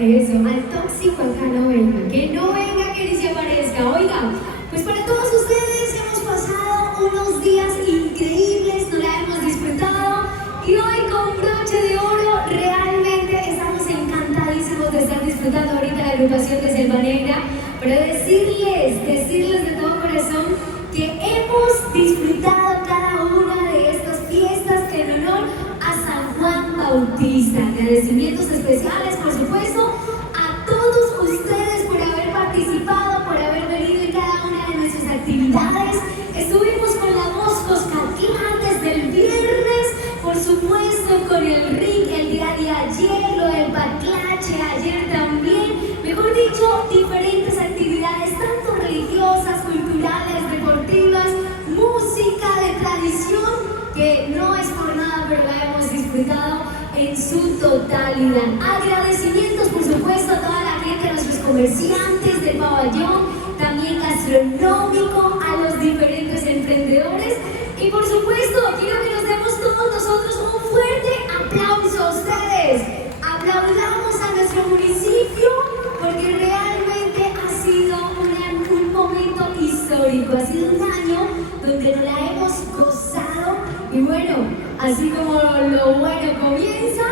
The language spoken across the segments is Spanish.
Eso, al tóxico acá no venga, que ni se aparezca. Oiga, pues para todos ustedes hemos pasado unos días increíbles, nos la hemos disfrutado y hoy con broche de oro realmente estamos encantadísimos de estar disfrutando ahorita la agrupación de Selva Negra, pero decirles de todo corazón que hemos disfrutado cada una de estas fiestas en honor a San Juan Bautista. Agradecimientos especiales, por supuesto, a todos ustedes por haber participado, por haber venido en cada una de nuestras actividades. Estuvimos con la voz Coscatlán desde el viernes, por supuesto con el ring el día de ayer, lo del Baclache ayer también. Mejor dicho, diferentes actividades, tanto religiosas, culturales, deportivas, música de tradición, que no es por nada, pero la hemos disfrutado en su totalidad. Agradecimientos, por supuesto, a toda la gente, a nuestros comerciantes del pabellón, también gastronómico, a los diferentes emprendedores y, por supuesto, quiero que nos demos todos nosotros un fuerte aplauso a ustedes. Aplaudamos a nuestro municipio porque realmente ha sido un momento histórico, ha sido un año donde nos la hemos gozado y bueno, así como lo bueno comienza,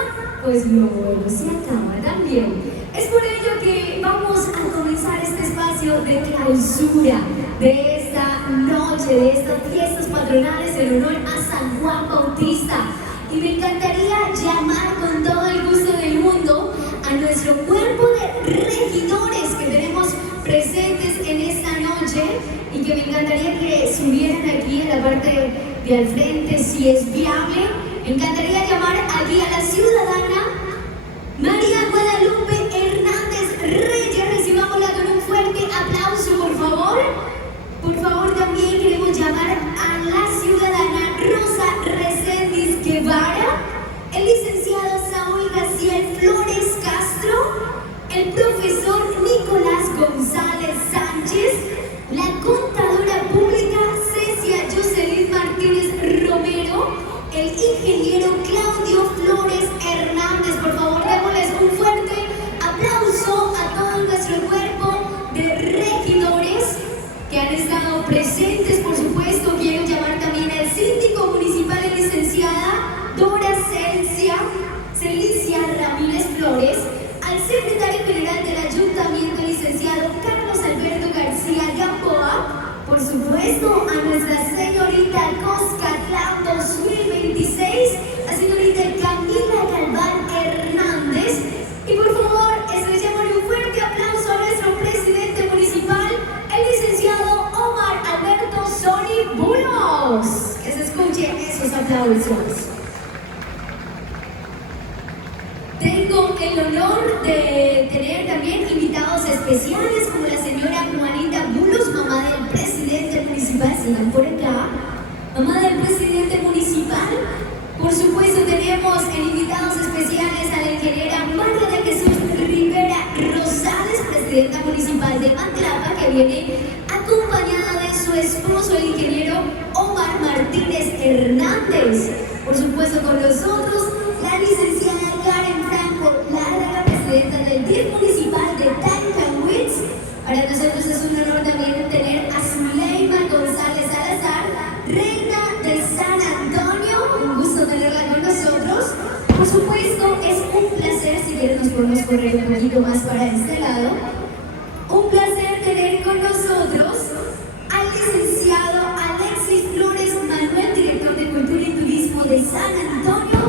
pues lo bueno se acaba también. Es por ello que vamos a comenzar este espacio de clausura de esta noche, de estas fiestas patronales en honor a San Juan Bautista. Y me encantaría llamar con todo el gusto del mundo a nuestro cuerpo de regidores que tenemos presentes en esta noche y que me encantaría que subieran aquí en la parte de al frente si es viable. Me encantaría llamar aquí a la ciudadana María Guadalupe Hernández Reyes. Recibámosla con un fuerte aplauso, por favor. Por favor, también queremos llamar a la ciudadana Rosa Reséndiz Guevara, el licenciado Saúl García Flores Castro, el profesor Nicolás González Sánchez, la contadora pública Cecia Jocelyn Martínez Romero, el ingeniero Claudio Flores Hernández. Por favor, démosles un fuerte aplauso a todo nuestro cuerpo de regidores que han estado presentes. Por supuesto, quiero llamar también al síndico municipal, la licenciada Dora Celicia Ramírez Flores, al secretario general del ayuntamiento, licenciado Carlos Alberto García Gamboa, por supuesto, a nuestra señorita Coscatlán 2026, la señorita Camila Galván Hernández, y por favor, estrechemos un fuerte aplauso a nuestro presidente municipal, el licenciado Omar Alberto Sony Bulos. Que se escuchen esos aplausos. Tengo el honor de tener también invitados especiales como la señora Juanita Bulos, mamá del presidente municipal. Sigan por acá. Mamá del presidente municipal. Por supuesto, tenemos en invitados especiales a la ingeniera María de Jesús Rivera Rosales, presidenta municipal de Matlapa, que viene acompañada de su esposo, el ingeniero Omar Martínez Hernández. Por supuesto, con nosotros, la licenciada Karen Franco Lara, presidenta del DIF municipal de Tancanwitz. Para nosotros es un honor también tener a Zuleima González Salazar, reina de San Antonio. Un gusto tenerla con nosotros. Por supuesto, es un placer, si quieren nos podemos correr un poquito más para este lado. Un placer tener con nosotros al licenciado Alexis Flores Manuel, director de Cultura y Turismo de San Antonio,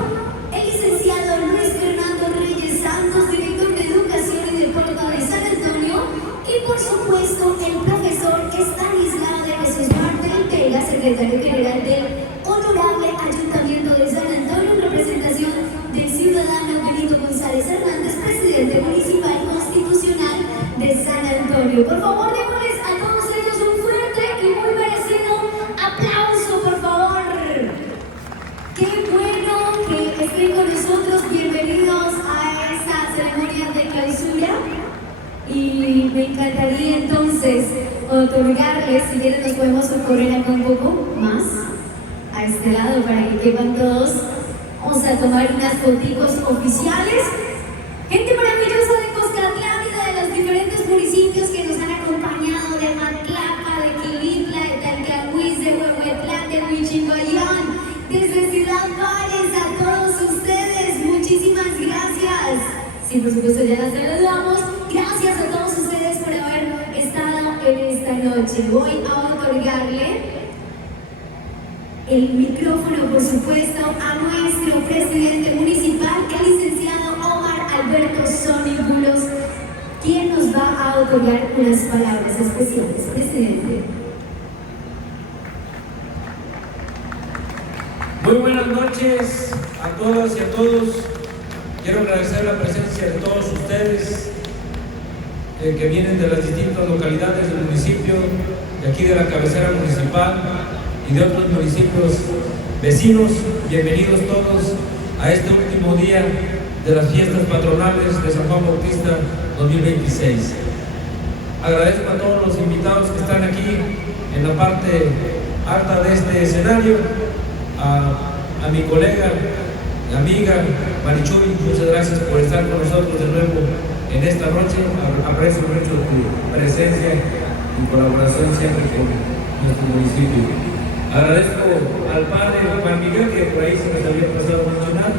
el licenciado Luis Fernando Reyes Santos, director de Educación y Deporte de San Antonio, y por supuesto el profesor Estanislao de Jesús Martel Vega, secretario general del Honorable Ayuntamiento de San Antonio, en representación del ciudadano Benito González Hernández, presidente municipal constitucional de San Antonio. Por favor, démosles a todos ellos un fuerte y muy merecido aplauso, por favor. Qué bueno que estén con nosotros. Bienvenidos a esta ceremonia de clausura. Y me encantaría entonces otorgarles, si quieren nos podemos correr acá un poco más a este lado para que quepan todos. Vamos a tomar unas fotitos oficiales. Gente maravillosa de Costa Sí, por supuesto, ya las saludamos. Gracias a todos ustedes por haber estado en esta noche. Voy a otorgarle el micrófono, por supuesto, a nuestro presidente municipal, el licenciado Omar Alberto Soníbulos, quien nos va a otorgar unas palabras especiales. Presidente. Muy buenas noches a todas y a todos. Quiero agradecer la presencia de todos ustedes que vienen de las distintas localidades del municipio, de aquí de la cabecera municipal y de otros municipios vecinos. Bienvenidos todos a este último día de las fiestas patronales de San Juan Bautista 2026. Agradezco a todos los invitados que están aquí en la parte alta de este escenario, a mi colega, amiga Marichuy, muchas gracias por estar con nosotros de nuevo en esta noche. Aprecio mucho tu presencia y colaboración siempre con nuestro municipio. Agradezco al padre Juan Miguel, que por ahí se nos había pasado a mencionar.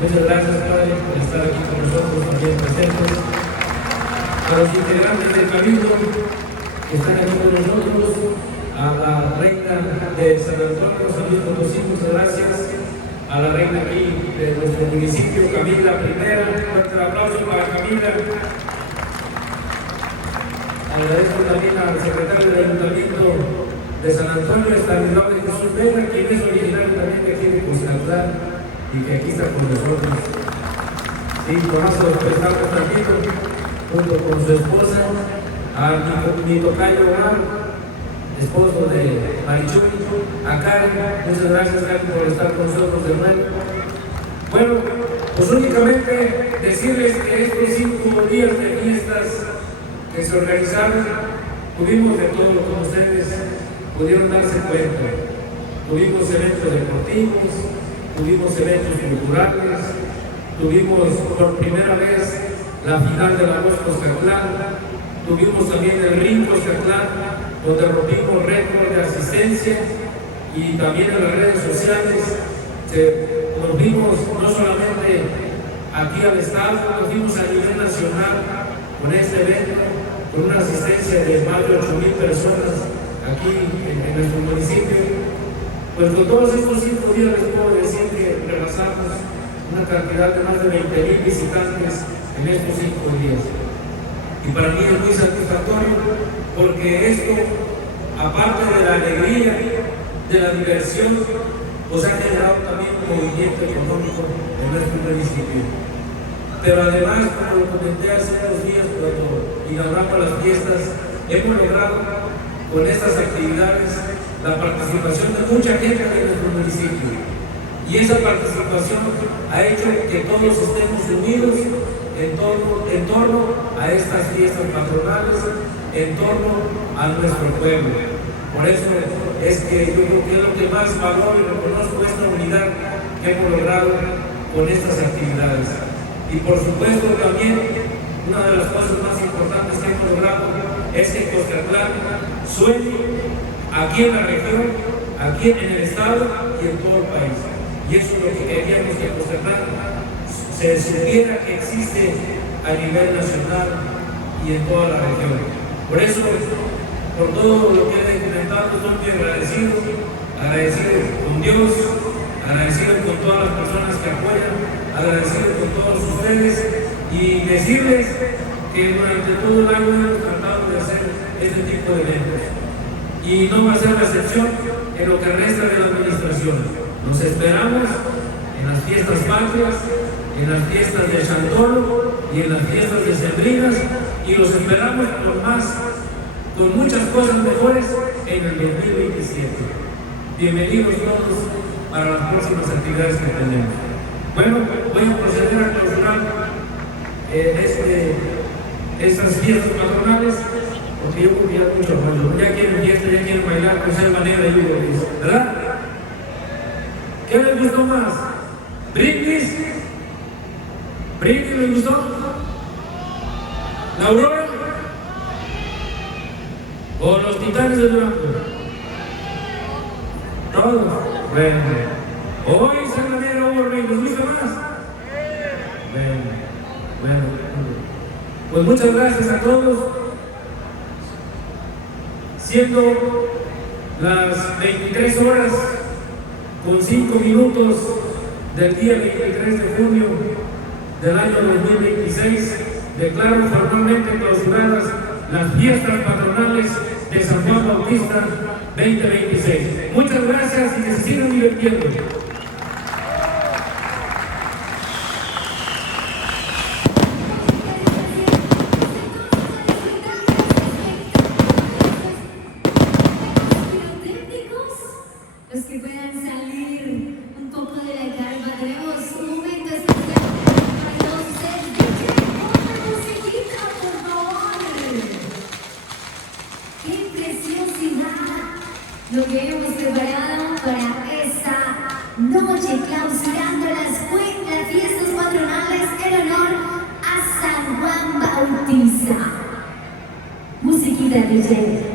Muchas gracias, padre, por estar aquí con nosotros también presentes. A los integrantes del Cabildo que están aquí con nosotros, a la reina de San Antonio, San Luis Potosí, muchas gracias. A la reina aquí de nuestro municipio, Camila I. Fuerte aplauso para Camila. Agradezco también al secretario del Ayuntamiento de San Antonio, Estanislao de Jesús Vega, quien es originario también de aquí de Cuscatlán y que aquí está con nosotros. Sí, con eso estamos aquí junto con su esposa, a mi tocayo Omar, esposo de Marichuy, a Karen. Muchas gracias, Karen, por estar con nosotros de nuevo. Bueno, pues únicamente decirles que estos 5 días de fiestas que se organizaron, tuvimos de todo, como ustedes pudieron darse cuenta. Tuvimos eventos deportivos, tuvimos eventos culturales, tuvimos por primera vez la final de la Voz Cuscatlán, tuvimos también el Ring Cuscatlán, donde rompimos récord de asistencia, y también en las redes sociales nos vimos no solamente aquí al estado, nos vimos a nivel nacional con este evento, con una asistencia de más de 8,000 personas aquí en nuestro municipio. Pues con todos estos 5 días les puedo decir que rebasamos una cantidad de más de 20,000 visitantes en estos 5 días. Y para mí es muy satisfactorio, porque esto, aparte de la alegría, de la diversión, pues ha generado también un movimiento económico en nuestro municipio. Pero además, como lo comenté hace unos días cuando inauguramos las fiestas, hemos logrado con estas actividades la participación de mucha gente en nuestro municipio. Y esa participación ha hecho que todos estemos unidos en torno a estas fiestas patronales, en torno a nuestro pueblo. Por eso es que yo creo que es lo que más valoro y reconozco, esta unidad que hemos logrado con estas actividades. Y por supuesto también una de las cosas más importantes que hemos logrado es que Cuscatlán suene aquí en la región, aquí en el estado y en todo el país. Y eso es lo que queríamos, que Cuscatlán se supiera que existe a nivel nacional y en toda la región. Por eso, por todo lo que he comentado, estoy muy agradecido con Dios, agradecido con todas las personas que apoyan, agradecido con todos ustedes, y decirles que durante todo el año hemos tratado de hacer este tipo de eventos. Y no va a ser la excepción en lo que resta de la administración. Nos esperamos en las fiestas patrias, en las fiestas de Chantolo y en las fiestas decembrinas, y los esperamos con muchas cosas mejores en el 2027. Bienvenidos todos para las próximas actividades que tenemos. Bueno, voy a proceder a clausurar estas fiestas patronales, porque yo creo que ya mucho apoyo. Ya quieren fiesta, ya quieren bailar, pues hay manera de ayudar, ¿verdad? ¿Qué les gustó más? ¿Brindis? ¿Brindis les gustó? ¿La Aurora? ¿O los Titanes de Durango? ¿Todos? Bueno. Hoy San Daniel Overlay, ¿les gusta más? Bueno. Pues muchas gracias a todos. Siendo las 23 horas con 5 minutos del día 23 de junio del año 2026, declaro formalmente clausuradas las fiestas patronales de San Juan Bautista 2026. Muchas gracias y que se sigan divirtiendo. Los que puedan salir un poco de la carpa, tenemos un momento especial para todos ustedes. ¡Otra musiquita, por favor! ¡Qué preciosidad! Lo que hemos preparado para esta noche, clausurando las fiestas patronales en honor a San Juan Bautista. Musiquita, DJ.